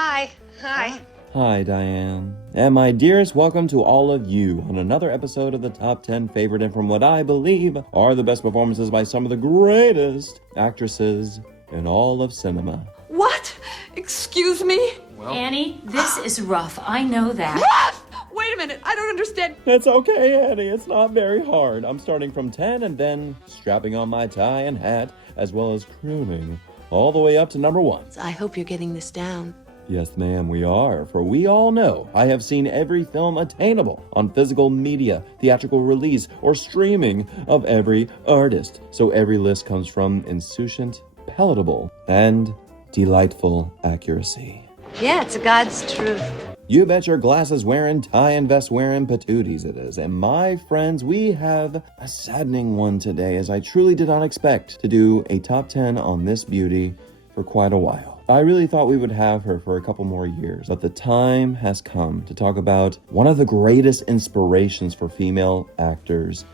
Hi. Hi. Hi, Diane. And my dearest, welcome to all of you on another episode of the Top 10 Favorite and from what I believe are the best performances by some of the greatest actresses in all of cinema. What? Excuse me? Well, Annie, this is rough. I know that. Rough! Wait a minute. I don't understand. It's okay, Annie. It's not very hard. I'm starting from 10 and then strapping on my tie and hat, as well as crooning all the way up to number 1. I hope you're getting this down. Yes, ma'am, we are, for we all know I have seen every film attainable on physical media, theatrical release, or streaming of every artist. So every list comes from insouciant, palatable, and delightful accuracy. Yeah, it's God's truth. You bet your glasses wearing, tie and vest wearing patooties it is. And my friends, we have a saddening one today, as I truly did not expect to do a top 10 on this beauty for quite a while. I really thought we would have her for a couple more years, but the time has come to talk about one of the greatest inspirations for female actors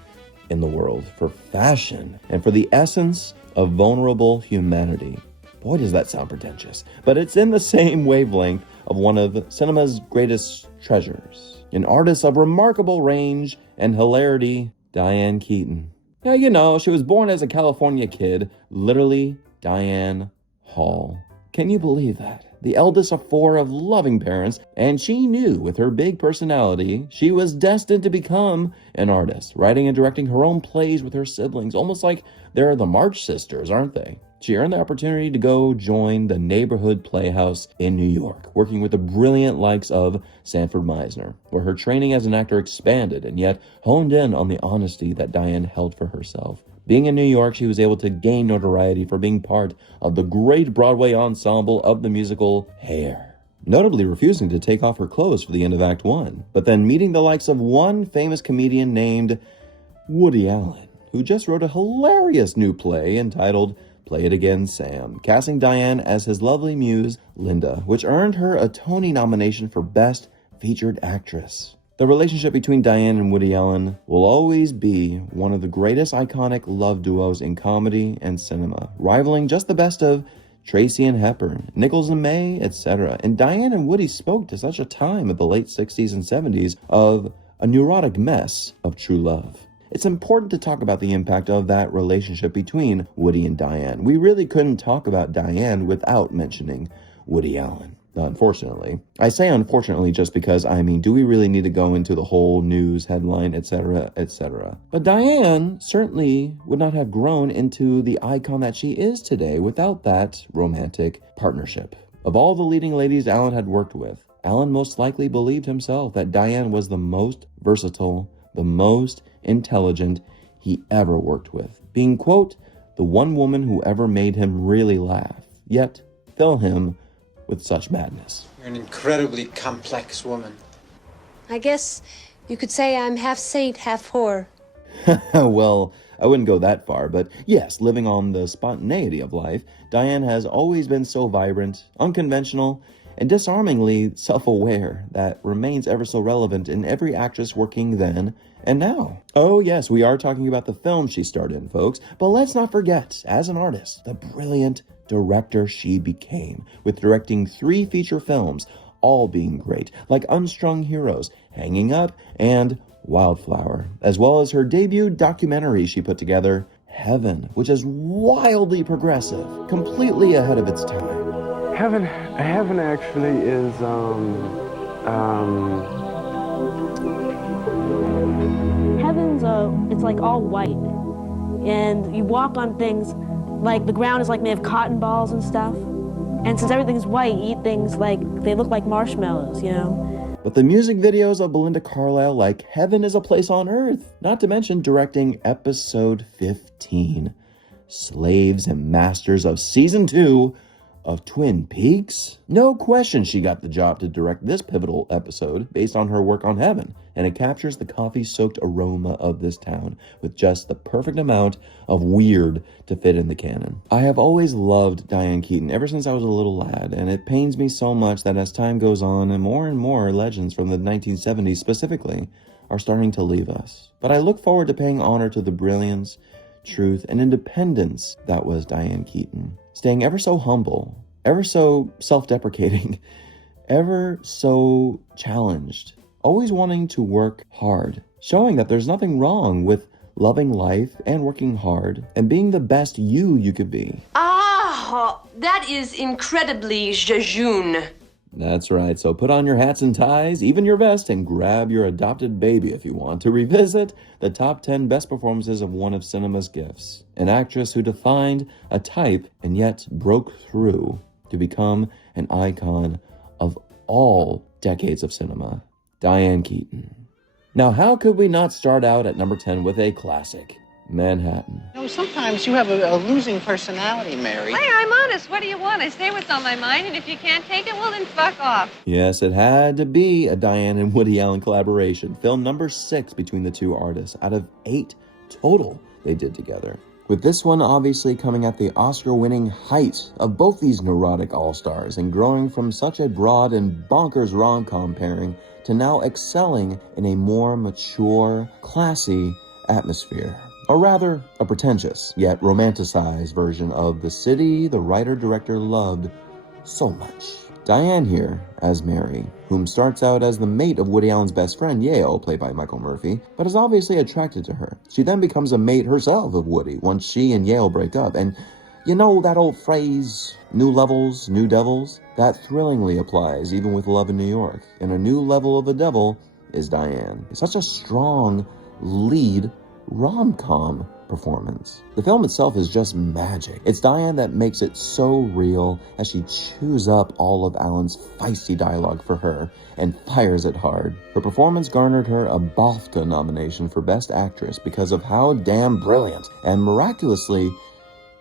in the world, for fashion, and for the essence of vulnerable humanity. Boy, does that sound pretentious, but it's in the same wavelength of one of cinema's greatest treasures, an artist of remarkable range and hilarity, Diane Keaton. Now, you know, she was born as a California kid, literally Diane Hall. Can you believe that? The eldest of 4 of loving parents, and she knew with her big personality, she was destined to become an artist, writing and directing her own plays with her siblings, almost like they're the March Sisters, aren't they? She earned the opportunity to go join the neighborhood playhouse in New York, working with the brilliant likes of Sanford Meisner, where her training as an actor expanded and yet honed in on the honesty that Diane held for herself. Being in New York, she was able to gain notoriety for being part of the great Broadway ensemble of the musical Hair, notably refusing to take off her clothes for the end of Act 1, but then meeting the likes of one famous comedian named Woody Allen, who just wrote a hilarious new play entitled Play It Again, Sam, casting Diane as his lovely muse, Linda, which earned her a Tony nomination for Best Featured Actress. The relationship between Diane and Woody Allen will always be one of the greatest iconic love duos in comedy and cinema, rivaling just the best of Tracy and Hepburn, Nichols and May, etc. And Diane and Woody spoke to such a time of the late 60s and 70s of a neurotic mess of true love. It's important to talk about the impact of that relationship between Woody and Diane. We really couldn't talk about Diane without mentioning Woody Allen. Unfortunately. I say unfortunately just because, do we really need to go into the whole news headline, etc., etc.? But Diane certainly would not have grown into the icon that she is today without that romantic partnership. Of all the leading ladies Allen had worked with, Allen most likely believed himself that Diane was the most versatile, the most intelligent he ever worked with, being, quote, the one woman who ever made him really laugh, yet fill him with such madness. You're an incredibly complex woman. I guess you could say I'm half saint, half whore. Well, I wouldn't go that far, but yes, living on the spontaneity of life, Diane has always been so vibrant, unconventional, and disarmingly self-aware that remains ever so relevant in every actress working then and now. Oh yes, we are talking about the film she starred in, folks, but let's not forget, as an artist, the brilliant director she became, with directing 3 feature films, all being great, like Unstrung Heroes, Hanging Up, and Wildflower, as well as her debut documentary she put together, Heaven, which is wildly progressive, completely ahead of its time. Heaven actually is, Heaven's it's like all white, and you walk on things like the ground is like made of cotton balls and stuff. And since everything's white, you eat things like they look like marshmallows, you know. But the music videos of Belinda Carlisle, like Heaven is a Place on Earth, not to mention directing episode 15, Slaves and Masters of Season 2 of Twin Peaks. No question she got the job to direct this pivotal episode based on her work on Heaven, and it captures the coffee-soaked aroma of this town with just the perfect amount of weird to fit in the canon. I have always loved Diane Keaton ever since I was a little lad, and it pains me so much that as time goes on and more legends from the 1970s specifically are starting to leave us. But I look forward to paying honor to the brilliance, truth, and independence that was Diane Keaton, staying ever so humble, ever so self-deprecating, ever so challenged, always wanting to work hard, showing that there's nothing wrong with loving life and working hard and being the best you could be. Ah, that is incredibly jejune. That's right, so put on your hats and ties, even your vest, and grab your adopted baby if you want to revisit the top 10 best performances of one of cinema's gifts. An actress who defined a type and yet broke through to become an icon of all decades of cinema, Diane Keaton. Now, how could we not start out at number 10 with a classic, Manhattan? You know, sometimes you have a losing personality, Mary. Hey, I'm honest. What do you want? I say what's on my mind, and if you can't take it, well, then fuck off. Yes, it had to be a Diane and Woody Allen collaboration, film number 6 between the two artists, out of 8 total they did together. With this one obviously coming at the Oscar-winning height of both these neurotic all-stars and growing from such a broad and bonkers rom-com pairing to now excelling in a more mature, classy atmosphere. Or rather, a pretentious, yet romanticized version of the city the writer-director loved so much. Diane here as Mary, whom starts out as the mate of Woody Allen's best friend, Yale, played by Michael Murphy, but is obviously attracted to her. She then becomes a mate herself of Woody once she and Yale break up, and you know that old phrase, new levels, new devils? That thrillingly applies even with Love in New York. And a new level of the devil is Diane. It's such a strong lead rom-com performance. The film itself is just magic. It's Diane that makes it so real as she chews up all of Allen's feisty dialogue for her and fires it hard. Her performance garnered her a BAFTA nomination for Best Actress because of how damn brilliant and miraculously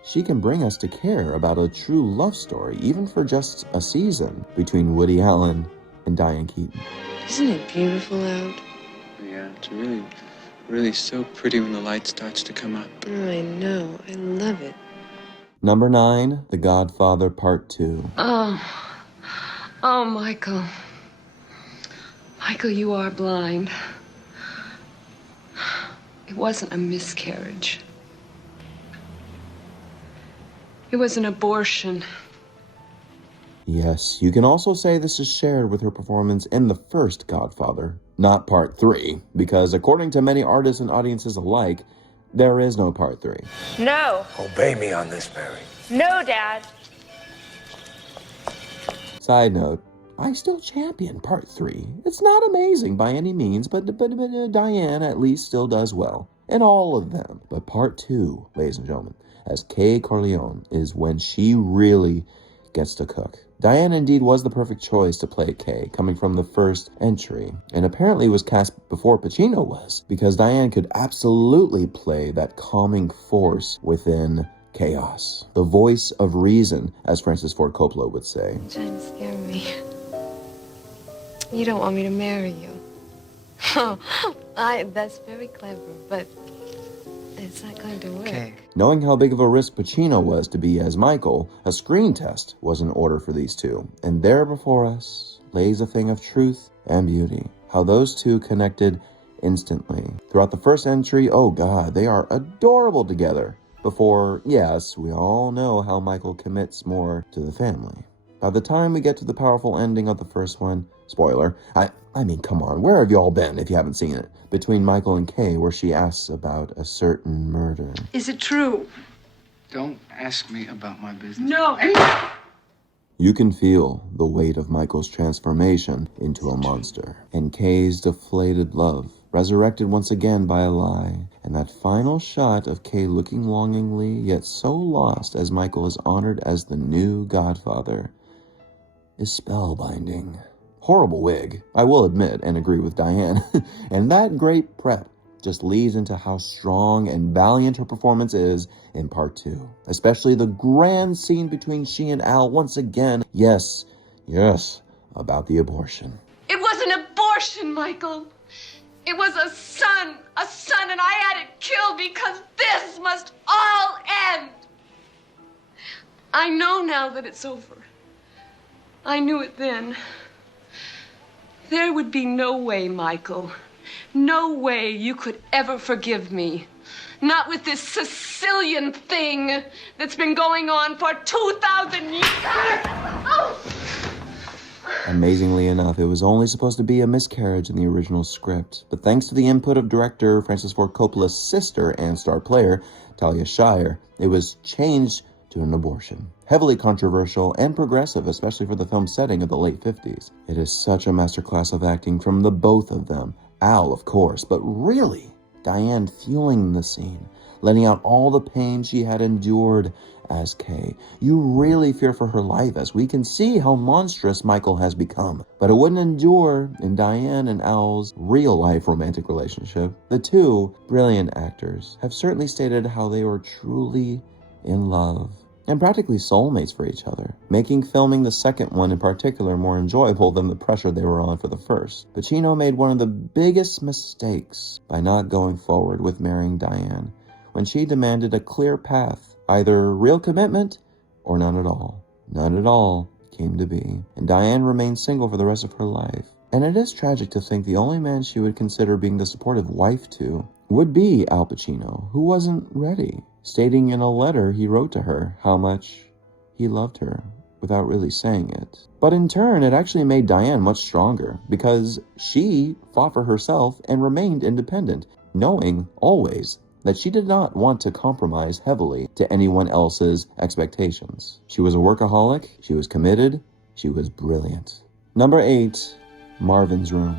she can bring us to care about a true love story, even for just a season, between Woody Allen and Diane Keaton. Isn't it beautiful out? Yeah, it's really so pretty when the light starts to come up. I know. I love it. Number 9, The Godfather Part 2. Oh, Michael. Michael, you are blind. It wasn't a miscarriage. It was an abortion. Yes, you can also say this is shared with her performance in the first Godfather, not Part 3, because according to many artists and audiences alike, there is no Part 3. No. Obey me on this, Mary. No, Dad. Side note, I still champion Part 3. It's not amazing by any means, but Diane at least still does well in all of them. But Part 2, ladies and gentlemen, as Kay Corleone, is when she really gets to cook. Diane indeed was the perfect choice to play Kay, coming from the first entry, and apparently was cast before Pacino was, because Diane could absolutely play that calming force within chaos. The voice of reason, as Francis Ford Coppola would say. You're trying to scare me. You don't want me to marry you. Oh, that's very clever, but it's not going to work. Okay. Knowing how big of a risk Pacino was to be as Michael, a screen test was in order for these two. And there before us lays a thing of truth and beauty. How those two connected instantly. Throughout the first entry, oh God, they are adorable together. Before, yes, we all know how Michael commits more to the family. By the time we get to the powerful ending of the first one, spoiler, I mean, come on, where have y'all been if you haven't seen it? Between Michael and Kay, where she asks about a certain murder. Is it true? Don't ask me about my business. No. You can feel the weight of Michael's transformation into a monster, and Kay's deflated love, resurrected once again by a lie, and that final shot of Kay looking longingly, yet so lost as Michael is honored as the new Godfather, is spellbinding. Horrible wig, I will admit and agree with Diane. And that great prep just leads into how strong and valiant her performance is in Part 2. Especially the grand scene between she and Al once again. Yes, about the abortion. It was an abortion, Michael. It was a son, and I had it killed because this must all end. I know now that it's over. I knew it then. There would be no way, Michael. No way you could ever forgive me. Not with this Sicilian thing that's been going on for 2,000 years. Oh! Amazingly enough, it was only supposed to be a miscarriage in the original script, but thanks to the input of director Francis Ford Coppola's sister and star player, Talia Shire, it was changed to an abortion. Heavily controversial and progressive, especially for the film setting of the late 50s. It is such a masterclass of acting from the both of them. Al, of course, but really, Diane fueling the scene, letting out all the pain she had endured as Kay. You really fear for her life, as we can see how monstrous Michael has become. But it wouldn't endure in Diane and Al's real-life romantic relationship. The two brilliant actors have certainly stated how they were truly in love and practically soulmates for each other, making filming the second one in particular more enjoyable than the pressure they were on for the first. Pacino made one of the biggest mistakes by not going forward with marrying Diane when she demanded a clear path, either real commitment or none at all. None at all came to be, and Diane remained single for the rest of her life. And it is tragic to think the only man she would consider being the supportive wife to would be Al Pacino, who wasn't ready, stating in a letter he wrote to her how much he loved her without really saying it. But in turn, it actually made Diane much stronger because she fought for herself and remained independent, knowing always that she did not want to compromise heavily to anyone else's expectations. She was a workaholic, she was committed, she was brilliant. Number 8, Marvin's Room.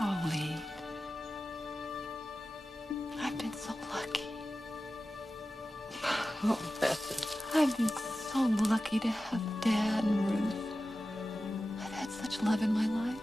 Oh, Lee. I've been so lucky. Oh, Beth. I've been so lucky to have Dad and Ruth. I've had such love in my life.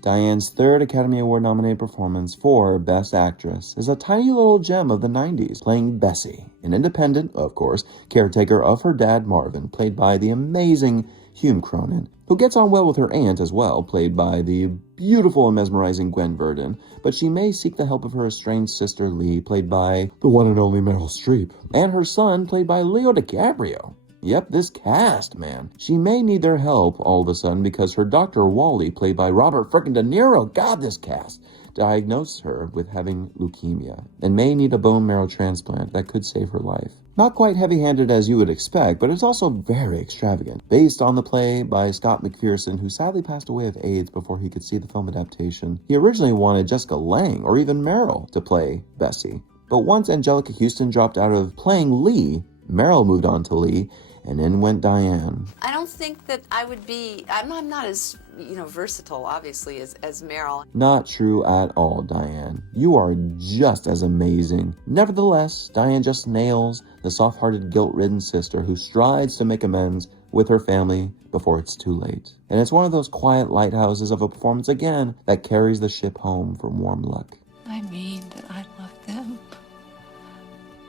Diane's third Academy Award nominated performance for Best Actress is a tiny little gem of the 90s, playing Bessie, an independent, of course, caretaker of her dad Marvin, played by the amazing Hume Cronin, who gets on well with her aunt as well, played by the beautiful and mesmerizing Gwen Verdon, but she may seek the help of her estranged sister Lee, played by the one and only Meryl Streep, and her son, played by Leo DiCaprio. Yep, this cast, man. She may need their help all of a sudden because her Dr. Wally, played by Robert frickin' De Niro, God, this cast, diagnosed her with having leukemia and may need a bone marrow transplant that could save her life. Not quite heavy-handed as you would expect, but it's also very extravagant. Based on the play by Scott McPherson, who sadly passed away of AIDS before he could see the film adaptation. He originally wanted Jessica Lange or even Meryl to play Bessie. But once Angelica Houston dropped out of playing Lee, Meryl moved on to Lee, and in went Diane. I don't think that I would be, I'm not as, versatile, obviously, as Meryl. Not true at all, Diane. You are just as amazing. Nevertheless, Diane just nails the soft-hearted, guilt-ridden sister who strives to make amends with her family before it's too late. And it's one of those quiet lighthouses of a performance again that carries the ship home from warm luck. I mean that I love them.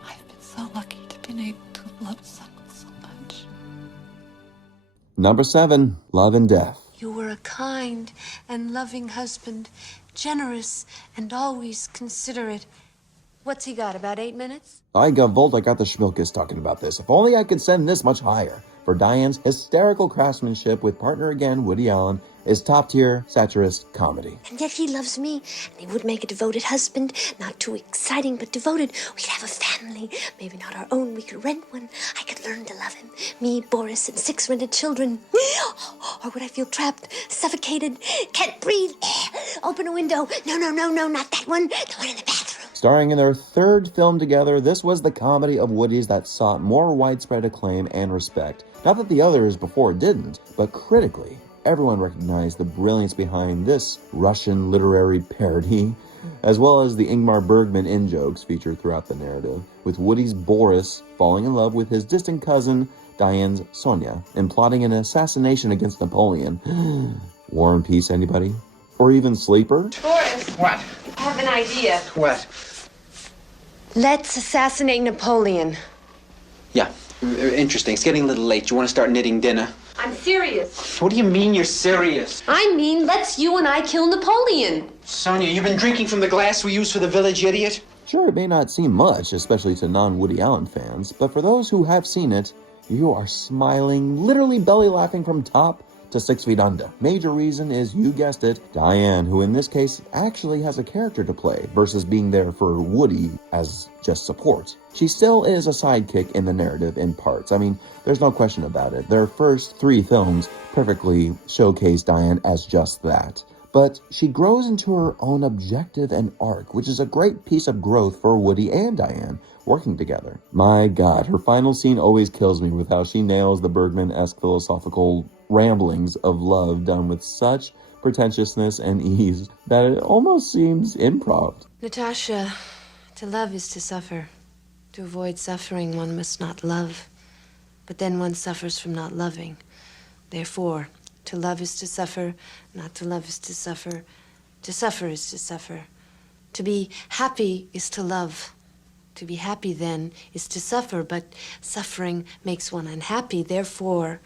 I've been so lucky to be able to love someone so much. Number 7, Love and Death. You were a kind and loving husband, generous and always considerate. What's he got, about 8 minutes? I got the schmilkes talking about this. If only I could send this much higher. For Diane's hysterical craftsmanship with partner again, Woody Allen, is top-tier satirist comedy. And yet he loves me, and he would make a devoted husband. Not too exciting, but devoted. We'd have a family. Maybe not our own. We could rent one. I could learn to love him. Me, Boris, and 6 rented children. Or would I feel trapped, suffocated, can't breathe? Open a window. No, not that one. The one in the bathroom. Starring in their third film together, this was the comedy of Woody's that sought more widespread acclaim and respect. Not that the others before didn't, but critically, everyone recognized the brilliance behind this Russian literary parody, as well as the Ingmar Bergman in-jokes featured throughout the narrative, with Woody's Boris falling in love with his distant cousin, Diane's Sonia, and plotting an assassination against Napoleon. War and Peace, anybody? Or even Sleeper? Boris. What? I have an idea. What? Let's assassinate Napoleon. Yeah, interesting. It's getting a little late. You want to start knitting dinner? I'm serious. What do you mean you're serious? I mean, let's you and I kill Napoleon. Sonia, you've been drinking from the glass we use for the village idiot? Sure, it may not seem much, especially to non-Woody Allen fans, but for those who have seen it, you are smiling, literally belly laughing from top to 6 Feet Under. Major reason is, you guessed it, Diane, who in this case actually has a character to play versus being there for Woody as just support. She still is a sidekick in the narrative in parts. I mean, there's no question about it. Their first 3 films perfectly showcase Diane as just that. But she grows into her own objective and arc, which is a great piece of growth for Woody and Diane working together. My God, her final scene always kills me with how she nails the Bergman-esque philosophical ramblings of love done with such pretentiousness and ease that it almost seems improv. Natasha, to love is to suffer. To avoid suffering, one must not love. But then one suffers from not loving. Therefore, to love is to suffer, not to love is to suffer. To suffer is to suffer. To be happy is to love. To be happy, then, is to suffer, but suffering makes one unhappy. Therefore,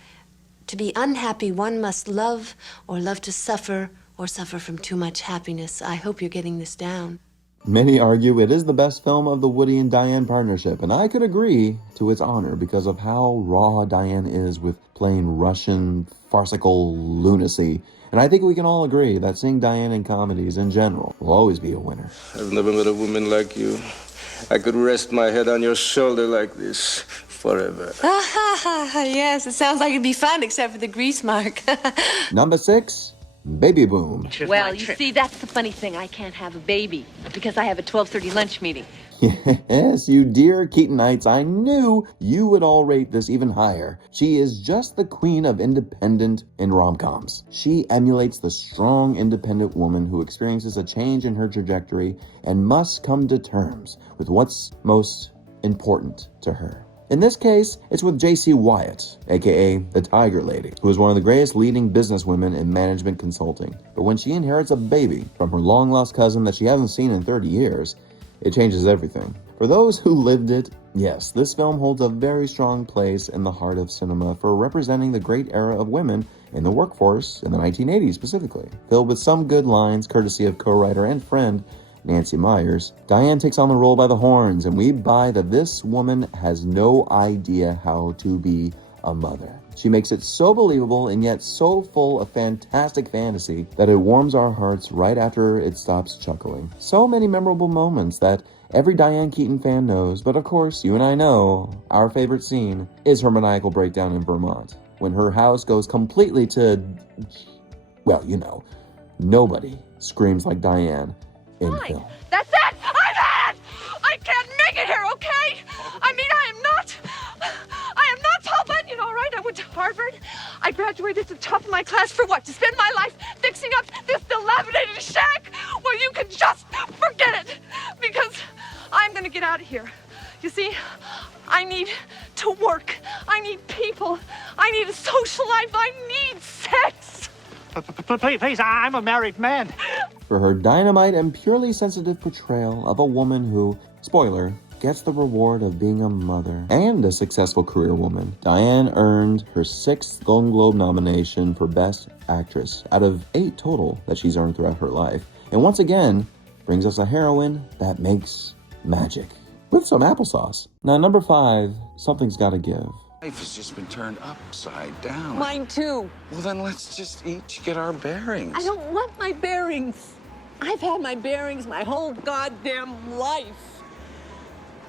to be unhappy, one must love, or love to suffer, or suffer from too much happiness. I hope you're getting this down. Many argue it is the best film of the Woody and Diane partnership, and I could agree to its honor because of how raw Diane is with playing Russian farcical lunacy. And I think we can all agree that seeing Diane in comedies in general will always be a winner. I've never met a woman like you. I could rest my head on your shoulder like this forever. Yes, it sounds like it'd be fun, except for the grease mark. Number 6, Baby Boom. Well, you see, that's the funny thing. I can't have a baby because I have a 12:30 lunch meeting. Yes, you dear Keatonites, I knew you would all rate this even higher. She is just the queen of independent in rom-coms. She emulates the strong, independent woman who experiences a change in her trajectory and must come to terms with what's most important to her. In this case, it's with J.C. Wyatt, aka the Tiger Lady, who is one of the greatest leading businesswomen in management consulting. But when she inherits a baby from her long-lost cousin that she hasn't seen in 30 years, it changes everything. For those who lived it, yes, this film holds a very strong place in the heart of cinema for representing the great era of women in the workforce in the 1980s specifically. Filled with some good lines, courtesy of co-writer and friend Nancy Meyers, Diane takes on the role by the horns, and we buy that this woman has no idea how to be a mother. She makes it so believable and yet so full of fantastic fantasy that it warms our hearts right after it stops chuckling. So many memorable moments that every Diane Keaton fan knows, but of course, you and I know, our favorite scene is her maniacal breakdown in Vermont, when her house goes completely to, well, you know, nobody screams like Diane in film. That's it! I'm had! I can't make it here, okay? I mean, I am not Tall Bunyan, all right? I went to Harvard. I graduated at the top of my class for what? To spend my life fixing up this dilapidated shack? Well, you can just forget it, because I'm gonna get out of here. You see, I need to work. I need people. I need a social life. I need sex. Please, I'm a married man. For her dynamite and purely sensitive portrayal of a woman who, spoiler, gets the reward of being a mother and a successful career woman, Diane earned her 6th Golden Globe nomination for Best Actress out of 8 total that she's earned throughout her life. And once again, brings us a heroine that makes magic with some applesauce. Now, number 5, Something's Gotta Give. Life has just been turned upside down. Mine too. Well, then let's just each get our bearings. I don't want my bearings. I've had my bearings my whole goddamn life.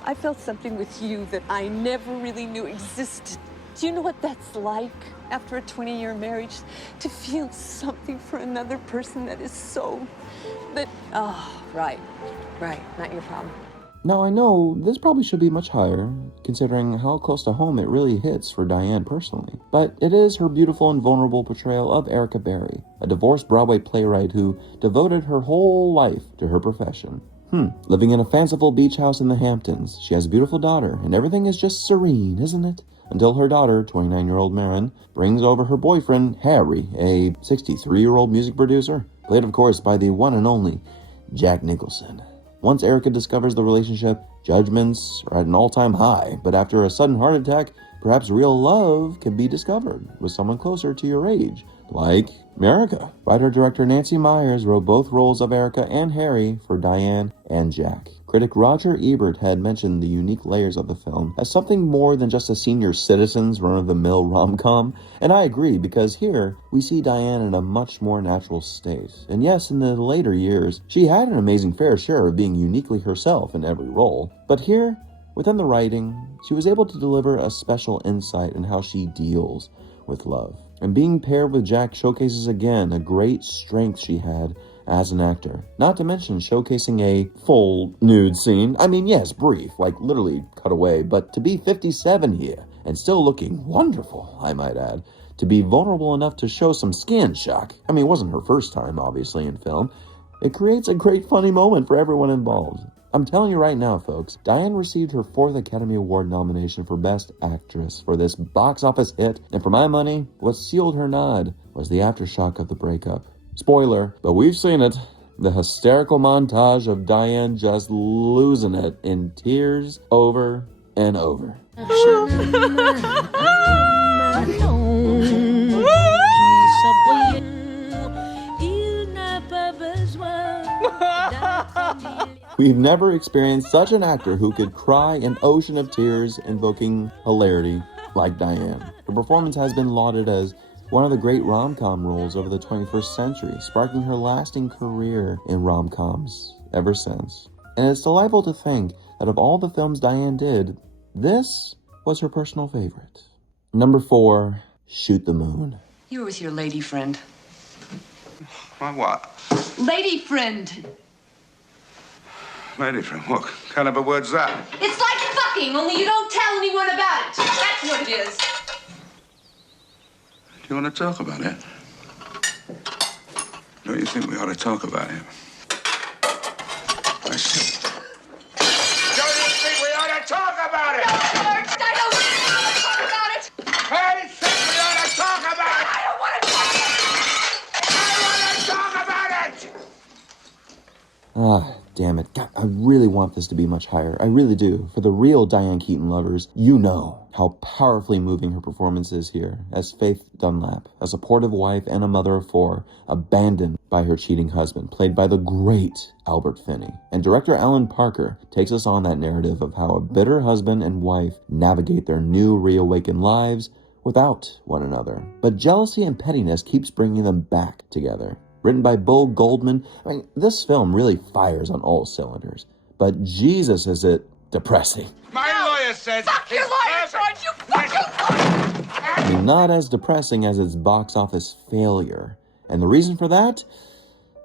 I felt something with you that I never really knew existed. Do you know what that's like after a 20-year marriage? To feel something for another person that is so... right, not your problem. Now, I know this probably should be much higher, considering how close to home it really hits for Diane personally. But it is her beautiful and vulnerable portrayal of Erica Berry, a divorced Broadway playwright who devoted her whole life to her profession. Living in a fanciful beach house in the Hamptons, she has a beautiful daughter, and everything is just serene, isn't it? Until her daughter, 29-year-old Marin, brings over her boyfriend, Harry, a 63-year-old music producer, played, of course, by the one and only Jack Nicholson. Once Erica discovers the relationship, judgments are at an all-time high, but after a sudden heart attack, perhaps real love can be discovered with someone closer to your age, like Erica. Writer-director Nancy Myers wrote both roles of Erica and Harry for Diane and Jack. Critic Roger Ebert had mentioned the unique layers of the film as something more than just a senior citizens run-of-the-mill rom-com, and I agree, because here we see Diane in a much more natural state. And yes, in the later years, she had an amazing fair share of being uniquely herself in every role, but here, within the writing, she was able to deliver a special insight in how she deals with love. And being paired with Jack showcases again a great strength she had as an actor. Not to mention showcasing a full nude scene. I mean, yes, brief, like literally cut away, but to be 57 here and still looking wonderful, I might add. To be vulnerable enough to show some skin shock. I mean, it wasn't her first time, obviously, in film. It creates a great funny moment for everyone involved. I'm telling you right now, folks, Diane received her 4th Academy Award nomination for Best Actress for this box office hit, and for my money, what sealed her nod was the aftershock of the breakup. Spoiler, but we've seen it. The hysterical montage of Diane just losing it in tears over and over. We've never experienced such an actor who could cry an ocean of tears invoking hilarity like Diane. Her performance has been lauded as one of the great rom-com roles over the 21st century, sparking her lasting career in rom-coms ever since. And it's delightful to think that of all the films Diane did, this was her personal favorite. Number 4, Shoot the Moon. You were with your lady friend. My what? Lady friend! Lady friend, what kind of a word's that? It's like fucking, only you don't tell anyone about it. That's what it is. Do you want to talk about it? Don't you think we ought to talk about it? I said. Don't you think we ought to talk about it? No, George, I don't want to talk about it. I think we ought to talk about it. I don't want to talk about it. I want to talk about it. Damn it. God, I really want this to be much higher. I really do. For the real Diane Keaton lovers, you know how powerfully moving her performance is here as Faith Dunlap, a supportive wife and a mother of 4, abandoned by her cheating husband, played by the great Albert Finney. And director Alan Parker takes us on that narrative of how a bitter husband and wife navigate their new reawakened lives without one another. But jealousy and pettiness keeps bringing them back together. Written by Bo Goldman, I mean, this film really fires on all cylinders. But Jesus, is it depressing. My lawyer says... Fuck your lawyer, George! You fuck your lawyer! I mean, not as depressing as its box office failure. And the reason for that,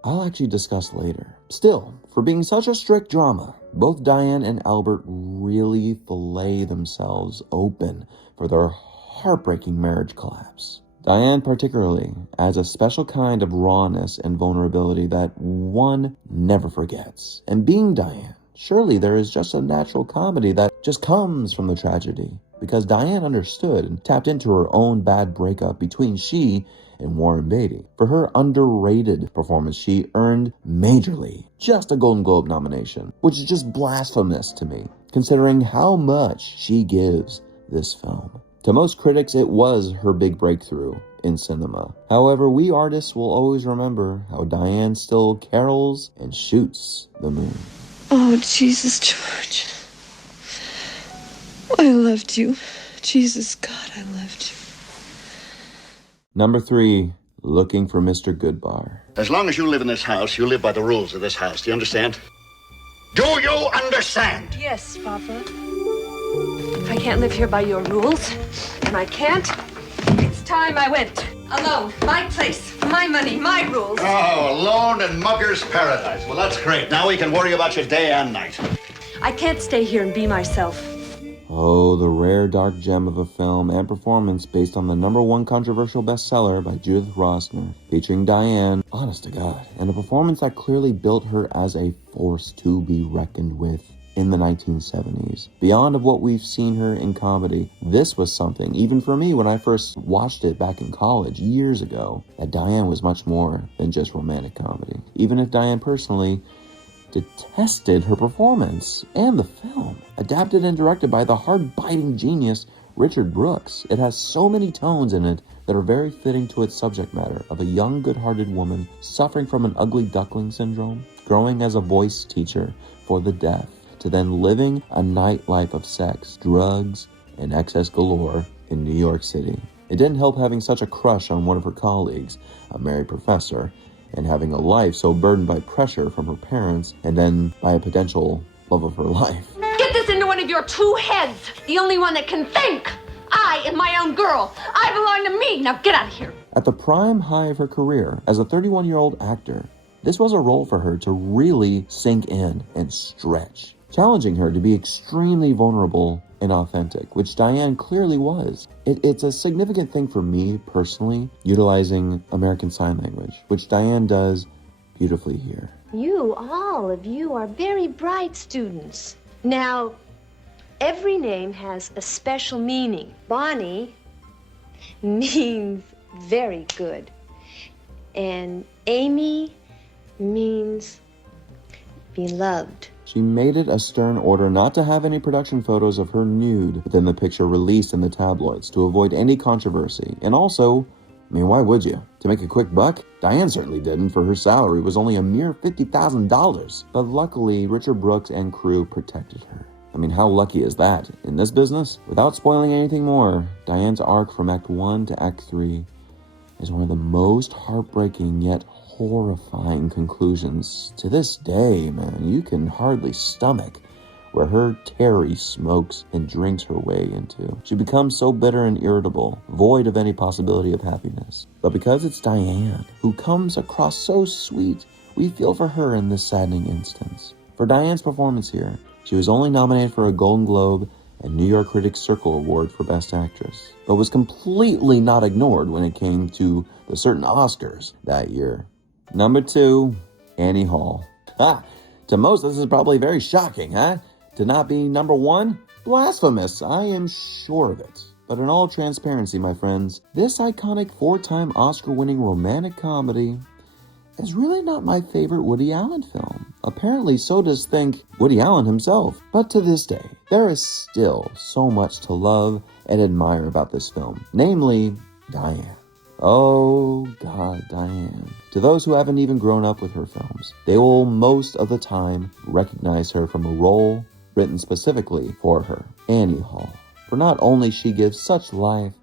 I'll actually discuss later. Still, for being such a strict drama, both Diane and Albert really fillet themselves open for their heartbreaking marriage collapse. Diane particularly adds a special kind of rawness and vulnerability that one never forgets. And being Diane, surely there is just a natural comedy that just comes from the tragedy. Because Diane understood and tapped into her own bad breakup between she and Warren Beatty. For her underrated performance, she earned majorly just a Golden Globe nomination, which is just blasphemous to me, considering how much she gives this film. To most critics, it was her big breakthrough in cinema. However, we artists will always remember how Diane still carols and shoots the moon. Oh, Jesus, George. I loved you. Jesus, God, I loved you. Number 3, Looking for Mr. Goodbar. As long as you live in this house, you live by the rules of this house. Do you understand? Do you understand? Yes, Papa. I can't live here by your rules, and I can't. It's time I went. Alone. My place. My money. My rules. Oh, alone in Mugger's Paradise. Well, that's great. Now we can worry about your day and night. I can't stay here and be myself. Oh, the rare dark gem of a film and performance based on the #1 controversial bestseller by Judith Rosner, featuring Diane, honest to God, and a performance that clearly built her as a force to be reckoned with in the 1970s. Beyond of what we've seen her in comedy, this was something, even for me when I first watched it back in college years ago, that Diane was much more than just romantic comedy. Even if Diane personally detested her performance and the film, adapted and directed by the hard-biting genius Richard Brooks. It has so many tones in it that are very fitting to its subject matter of a young, good-hearted woman suffering from an ugly duckling syndrome, growing as a voice teacher for the deaf, to then living a nightlife of sex, drugs, and excess galore in New York City. It didn't help having such a crush on one of her colleagues, a married professor, and having a life so burdened by pressure from her parents and then by a potential love of her life. Get this into one of your two heads. The only one that can think. I am my own girl. I belong to me. Now get out of here. At the prime high of her career as a 31-year-old actor, this was a role for her to really sink in and stretch, challenging her to be extremely vulnerable and authentic, which Diane clearly was. It's a significant thing for me personally, utilizing American Sign Language, which Diane does beautifully here. You, all of you, are very bright students. Now, every name has a special meaning. Bonnie means very good. And Amy means beloved. She made it a stern order not to have any production photos of her nude within the picture released in the tabloids to avoid any controversy. And also, why would you? To make a quick buck? Diane certainly didn't, for her salary was only a mere $50,000. But luckily, Richard Brooks and crew protected her. How lucky is that in this business? Without spoiling anything more, Diane's arc from Act 1 to Act 3 is one of the most heartbreaking yet horrifying conclusions. To this day, you can hardly stomach where her Terry smokes and drinks her way into. She becomes so bitter and irritable, void of any possibility of happiness. But because it's Diane, who comes across so sweet, we feel for her in this saddening instance. For Diane's performance here, she was only nominated for a Golden Globe and New York Critics Circle Award for Best Actress, but was completely not ignored when it came to the certain Oscars that year. Number 2, Annie Hall. To most, this is probably very shocking, To not be number 1? Blasphemous, I am sure of it. But in all transparency, my friends, this iconic 4-time Oscar-winning romantic comedy is really not my favorite Woody Allen film. Apparently, so does think Woody Allen himself. But to this day, there is still so much to love and admire about this film, namely Diane. Oh, God, Diane. To those who haven't even grown up with her films, they will most of the time recognize her from a role written specifically for her, Annie Hall. For not only she gives such life,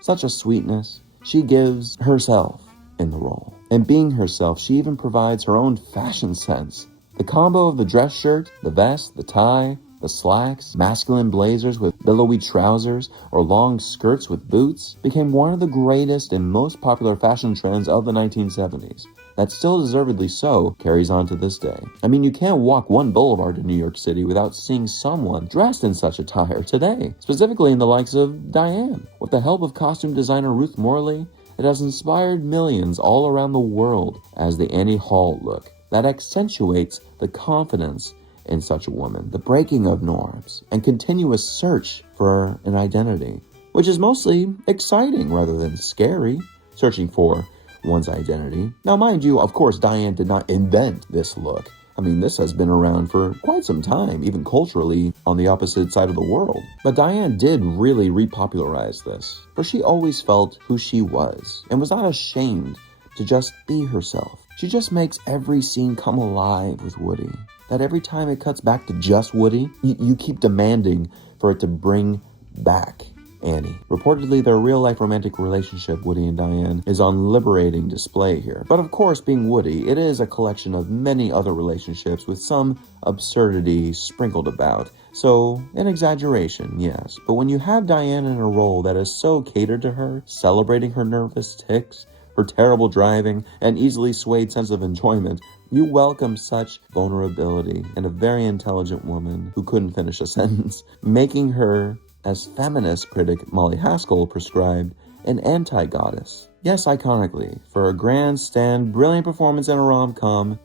such a sweetness, she gives herself in the role. And being herself, she even provides her own fashion sense. The combo of the dress shirt, the vest, the tie, the slacks, masculine blazers with billowy trousers, or long skirts with boots became one of the greatest and most popular fashion trends of the 1970s. That still deservedly so carries on to this day. You can't walk one boulevard in New York City without seeing someone dressed in such attire today, specifically in the likes of Diane. With the help of costume designer Ruth Morley, it has inspired millions all around the world as the Annie Hall look that accentuates the confidence in such a woman, the breaking of norms, and continuous search for an identity, which is mostly exciting rather than scary, searching for one's identity. Now, mind you, of course, Diane did not invent this look. This has been around for quite some time, even culturally on the opposite side of the world. But Diane did really repopularize this, for she always felt who she was and was not ashamed to just be herself. She just makes every scene come alive with Woody. That every time it cuts back to just Woody, you keep demanding for it to bring back Annie. Reportedly, their real-life romantic relationship, Woody and Diane, is on liberating display here. But of course, being Woody, it is a collection of many other relationships with some absurdity sprinkled about. So, an exaggeration, yes. But when you have Diane in a role that is so catered to her, celebrating her nervous tics, her terrible driving, and easily swayed sense of enjoyment, you welcome such vulnerability in a very intelligent woman who couldn't finish a sentence, making her, as feminist critic Molly Haskell prescribed, an anti-goddess. Yes, iconically, for a grandstand, brilliant performance in a rom-com,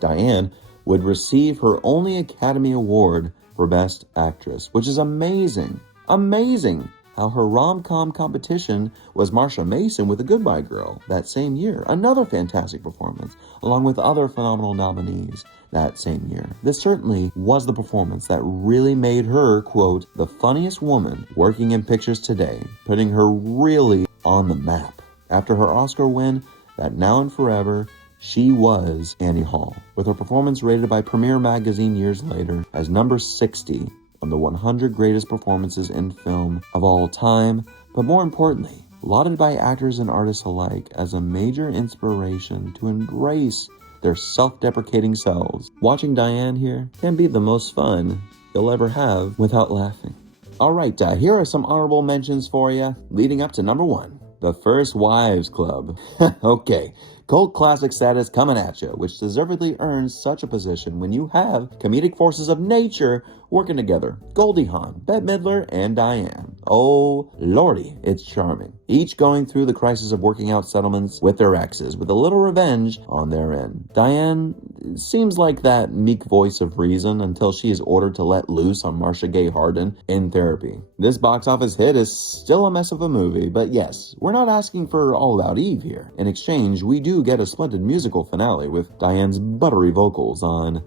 Diane would receive her only Academy Award for Best Actress, which is amazing. Amazing how her rom-com competition was Marsha Mason with The Goodbye Girl that same year. Another fantastic performance, along with other phenomenal nominees that same year. This certainly was the performance that really made her, quote, the funniest woman working in pictures today, putting her really on the map. After her Oscar win, that Now and Forever, she was Annie Hall, with her performance rated by Premiere Magazine years later as number 60 on the 100 greatest performances in film of all time, but more importantly, lauded by actors and artists alike as a major inspiration to embrace their self-deprecating selves. Watching Diane here can be the most fun you'll ever have without laughing. Alright, here are some honorable mentions for you, leading up to number 1. The First Wives Club. Okay, cult classic status coming at you, which deservedly earns such a position when you have comedic forces of nature working together. Goldie Hawn, Bette Midler, and Diane. Oh, lordy, it's charming. Each going through the crisis of working out settlements with their exes, with a little revenge on their end. Diane seems like that meek voice of reason until she is ordered to let loose on Marcia Gay Harden in Therapy. This box office hit is still a mess of a movie, but yes, we're not asking for All About Eve here. In exchange, we do get a splendid musical finale with Diane's buttery vocals on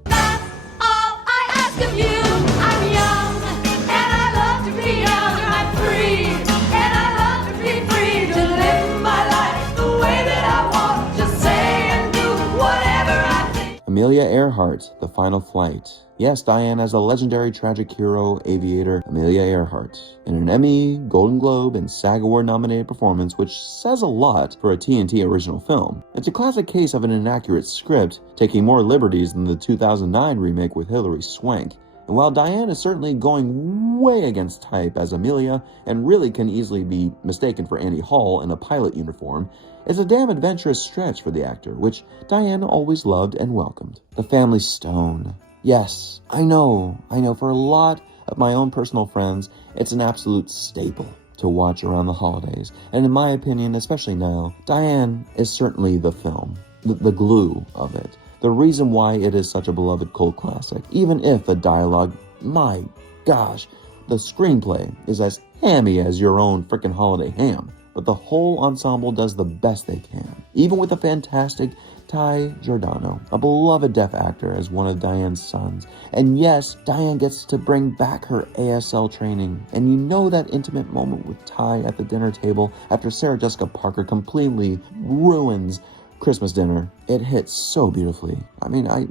Amelia Earhart, The Final Flight. Yes, Diane as a legendary tragic hero aviator, Amelia Earhart, in an Emmy, Golden Globe, and SAG Award nominated performance, which says a lot for a TNT original film. It's a classic case of an inaccurate script, taking more liberties than the 2009 remake with Hilary Swank. And while Diane is certainly going way against type as Amelia, and really can easily be mistaken for Annie Hall in a pilot uniform, it's a damn adventurous stretch for the actor, which Diane always loved and welcomed. The Family Stone. Yes, I know, for a lot of my own personal friends, it's an absolute staple to watch around the holidays. And in my opinion, especially now, Diane is certainly the film, the glue of it. The reason why it is such a beloved cult classic, even if the dialogue, my gosh, the screenplay is as hammy as your own frickin' holiday ham. But the whole ensemble does the best they can, even with the fantastic Ty Giordano, a beloved deaf actor, as one of Diane's sons. And yes, Diane gets to bring back her ASL training. And you know that intimate moment with Ty at the dinner table after Sarah Jessica Parker completely ruins Christmas dinner. It hits so beautifully. I mean, I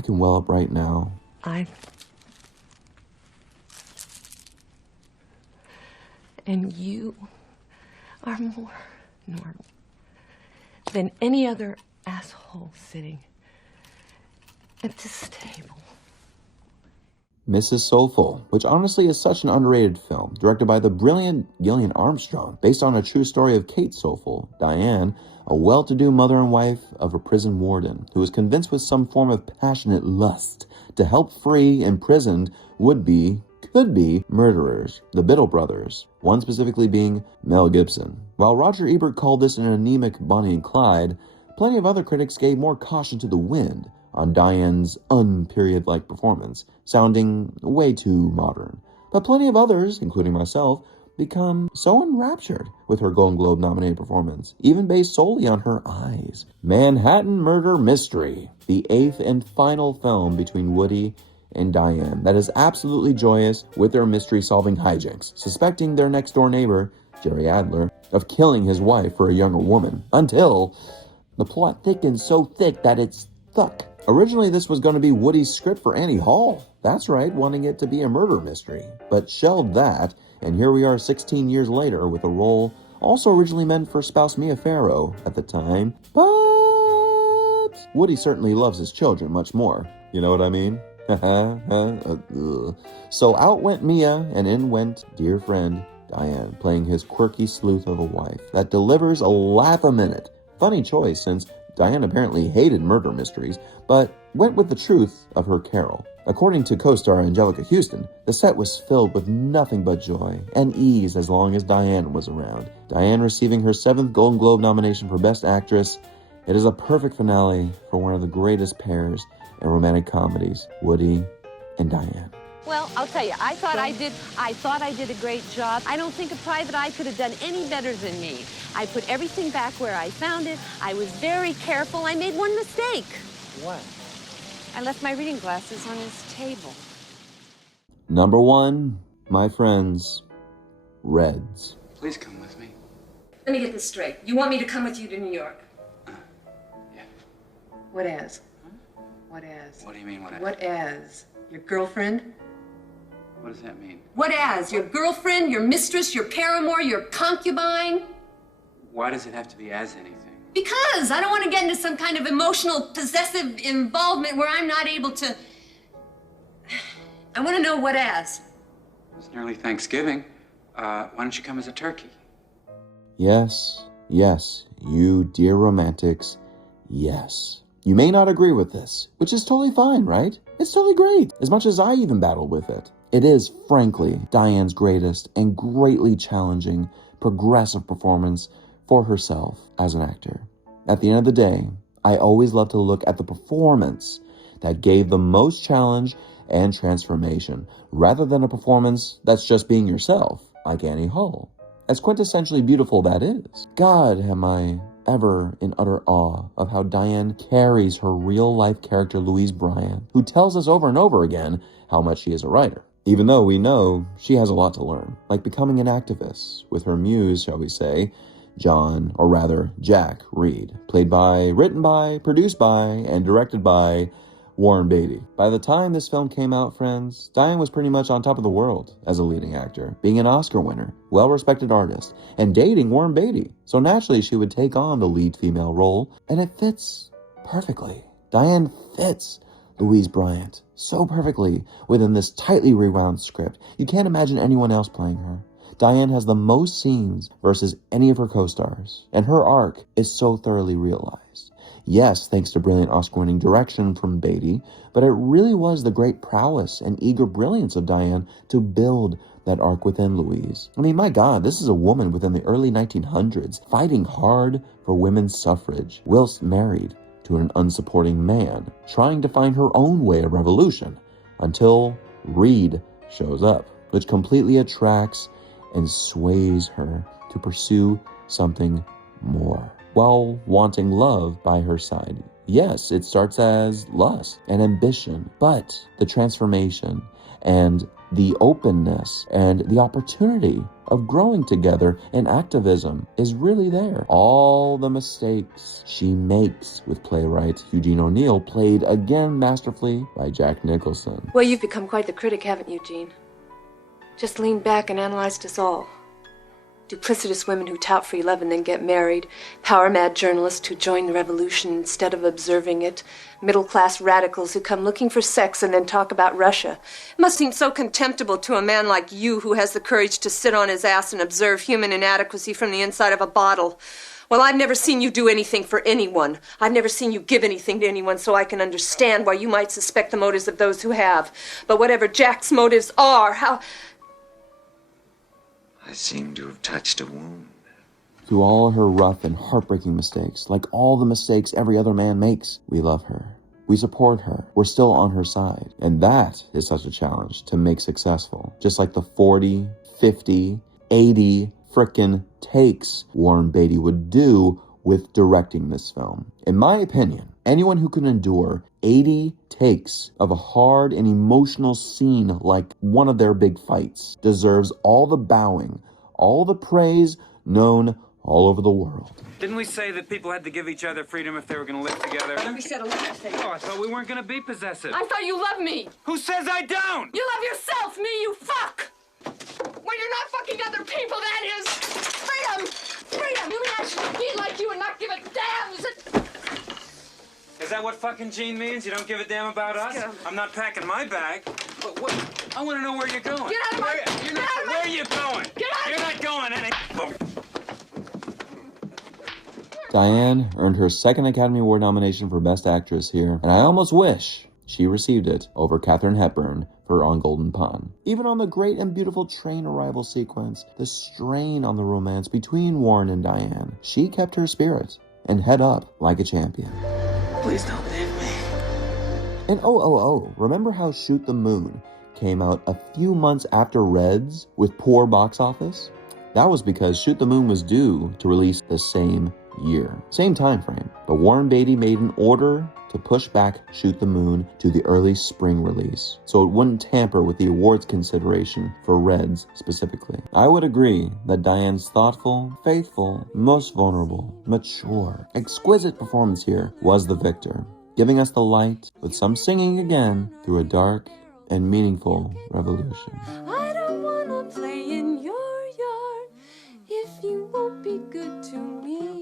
can well up right now. And you are more normal than any other asshole sitting at this table. Mrs. Soulful, which honestly is such an underrated film, directed by the brilliant Gillian Armstrong, based on a true story of Kate Soulful, Diane, a well-to-do mother and wife of a prison warden who was convinced with some form of passionate lust to help free imprisoned could-be murderers, the Biddle brothers, one specifically being Mel Gibson. While Roger Ebert called this an anemic Bonnie and Clyde, plenty of other critics gave more caution to the wind on Diane's un-period-like performance, sounding way too modern. But plenty of others, including myself, become so enraptured with her Golden Globe-nominated performance, even based solely on her eyes. Manhattan Murder Mystery, the 8th and final film between Woody and Diane that is absolutely joyous with their mystery-solving hijinks, suspecting their next-door neighbor, Jerry Adler, of killing his wife for a younger woman, until the plot thickens so thick that it's thuck. Originally, this was going to be Woody's script for Annie Hall. That's right, wanting it to be a murder mystery, but shelved that, and here we are 16 years later with a role also originally meant for spouse Mia Farrow at the time, but Woody certainly loves his children much more. You know what I mean? So out went Mia, and in went dear friend Diane, playing his quirky sleuth of a wife that delivers a laugh a minute. Funny choice, since Diane apparently hated murder mysteries, but went with the truth of her Carol. According to co-star Angelica Houston, the set was filled with nothing but joy and ease as long as Diane was around. Diane receiving her 7th Golden Globe nomination for Best Actress. It is a perfect finale for one of the greatest pairs in romantic comedies, Woody and Diane. Well, I'll tell you, I thought I did a great job. I don't think a private eye could have done any better than me. I put everything back where I found it. I was very careful. I made one mistake. What? I left my reading glasses on his table. Number 1, my friends, Reds. Please come with me. Let me get this straight. You want me to come with you to New York? Yeah. What as? What as? What do you mean, what? What as? Your girlfriend? What does that mean? What as? Your girlfriend, your mistress, your paramour, your concubine? Why does it have to be as anything? Because I don't want to get into some kind of emotional, possessive involvement where I'm not able to... I want to know what as. It's nearly Thanksgiving. Why don't you come as a turkey? Yes, yes, you dear romantics, yes. You may not agree with this, which is totally fine, right? It's totally great, as much as I even battle with it. It is, frankly, Diane's greatest and greatly challenging, progressive performance for herself as an actor. At the end of the day, I always love to look at the performance that gave the most challenge and transformation, rather than a performance that's just being yourself, like Annie Hall. As quintessentially beautiful that is. God, am I ever in utter awe of how Diane carries her real-life character Louise Bryant, who tells us over and over again how much she is a writer. Even though we know she has a lot to learn, like becoming an activist, with her muse, shall we say, John, or rather Jack Reed, written by, produced by, and directed by Warren Beatty. By the time this film came out, friends, Diane was pretty much on top of the world as a leading actor, being an Oscar winner, well-respected artist, and dating Warren Beatty. So naturally, she would take on the lead female role, and it fits perfectly. Diane fits Louise Bryant so perfectly within this tightly rewound script. You can't imagine anyone else playing her. Diane has the most scenes versus any of her co-stars, and her arc is so thoroughly realized. Yes, thanks to brilliant Oscar-winning direction from Beatty, but it really was the great prowess and eager brilliance of Diane to build that arc within Louise. I mean, my God, this is a woman within the early 1900s fighting hard for women's suffrage, whilst married to an unsupporting man, trying to find her own way of revolution, until Reed shows up, which completely attracts and sways her to pursue something more, while wanting love by her side. Yes, it starts as lust and ambition, but the transformation and the openness and the opportunity of growing together in activism is really there. All the mistakes she makes with playwright Eugene O'Neill, played again masterfully by Jack Nicholson. Well, you've become quite the critic, haven't you, Gene? Just leaned back and analyzed us all. Duplicitous women who tout free love and then get married, power-mad journalists who join the revolution instead of observing it, middle-class radicals who come looking for sex and then talk about Russia. It must seem so contemptible to a man like you who has the courage to sit on his ass and observe human inadequacy from the inside of a bottle. Well, I've never seen you do anything for anyone. I've never seen you give anything to anyone, so I can understand why you might suspect the motives of those who have. But whatever Jack's motives are, how... I seem to have touched a wound. Through all her rough and heartbreaking mistakes, like all the mistakes every other man makes, we love her. We support her. We're still on her side. And that is such a challenge to make successful. Just like the 40, 50, 80 frickin' takes Warren Beatty would do with directing this film. In my opinion, anyone who can endure 80 takes of a hard and emotional scene like one of their big fights deserves all the bowing, all the praise known all over the world. Didn't we say that people had to give each other freedom if they were going to live together? We said a lot of things. Oh, I thought we weren't going to be possessive. I thought you loved me. Who says I don't? You love yourself, me, you fuck! When you're not fucking other people, that is freedom! Freedom! You mean I should be like you and not give a damn? Is that what fucking Gene means? You don't give a damn about us? I'm not packing my bag. But what? I want to know where you're going. Get out of my... Where are you going? Get out of You're not going any... Diane earned her second Academy Award nomination for Best Actress here, and I almost wish she received it over Katharine Hepburn for On Golden Pond. Even on the great and beautiful train arrival sequence, the strain on the romance between Warren and Diane, she kept her spirit and head up like a champion. Please don't leave me. And remember how Shoot the Moon came out a few months after Reds with poor box office? That was because Shoot the Moon was due to release the same year, same time frame. But Warren Beatty made an order to push back Shoot the Moon to the early spring release, so it wouldn't tamper with the awards consideration for Reds specifically. I would agree that Diane's thoughtful, faithful, most vulnerable, mature, exquisite performance here was the victor, giving us the light with some singing again through a dark and meaningful revolution. I don't wanna play in your yard if you won't be good to me.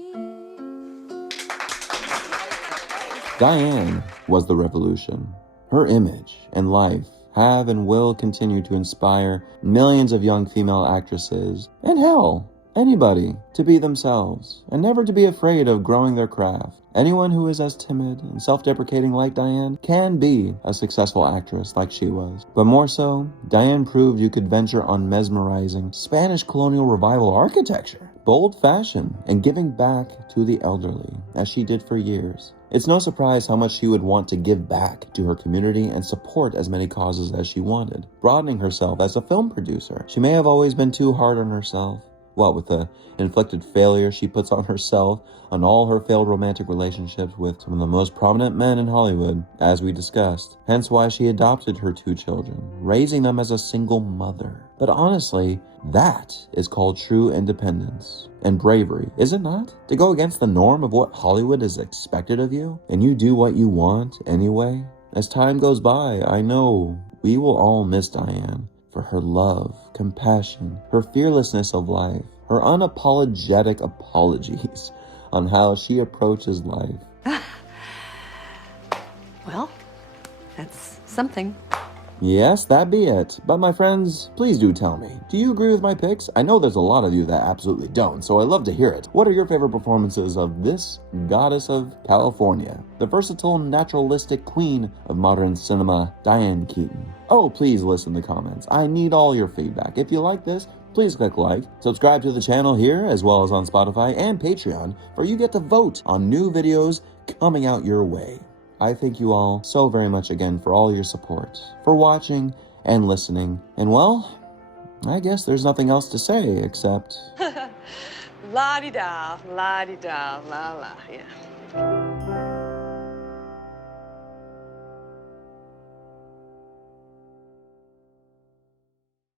Diane was the revolution. Her image and life have and will continue to inspire millions of young female actresses, and hell, anybody, to be themselves and never to be afraid of growing their craft. Anyone who is as timid and self-deprecating like Diane can be a successful actress like she was. But more so, Diane proved you could venture on mesmerizing Spanish colonial revival architecture, bold fashion, and giving back to the elderly, as she did for years. It's no surprise how much she would want to give back to her community and support as many causes as she wanted, broadening herself as a film producer. She may have always been too hard on herself, what with the inflicted failure she puts on herself, on all her failed romantic relationships with some of the most prominent men in Hollywood, as we discussed. Hence why she adopted her 2 children, raising them as a single mother. But honestly, that is called true independence and bravery, is it not? To go against the norm of what Hollywood has expected of you, and you do what you want anyway? As time goes by, I know we will all miss Diane for her love, compassion, her fearlessness of life, her unapologetic apologies on how she approaches life. Well, that's something. Yes, that be it. But my friends, please do tell me, do you agree with my picks? I know there's a lot of you that absolutely don't, so I'd love to hear it. What are your favorite performances of this goddess of California, the versatile, naturalistic queen of modern cinema, Diane Keaton? Oh, please list in the comments. I need all your feedback. If you like this, please click like, subscribe to the channel here, as well as on Spotify and Patreon, for you get to vote on new videos coming out your way. I thank you all so very much again for all your support, for watching and listening, and well, I guess there's nothing else to say except... La-Dee-Dah, la-Dee-Dah, la-la, yeah.